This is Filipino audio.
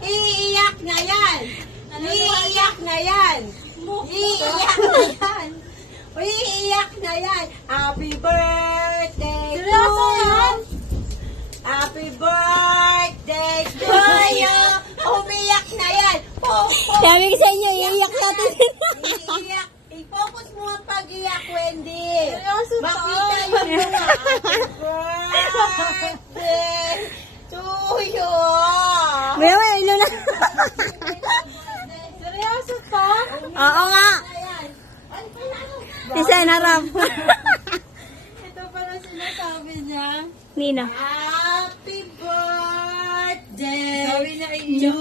Iiyak na yan. Iiyak na yan. Iiyak na yan. Iiyak na yan. Happy birthday to you. Happy birthday to you. Umiyak na yan. Sabi ko sa inyo, iiyak natin. Iiyak. I-focus mo ang pag-iyak, Wendy. Makita yung mga happy birthday to you. May ano na. Seryoso to? Oo nga. Isa narap. Ito pala sinasabi niya. Nino. Happy birthday to you.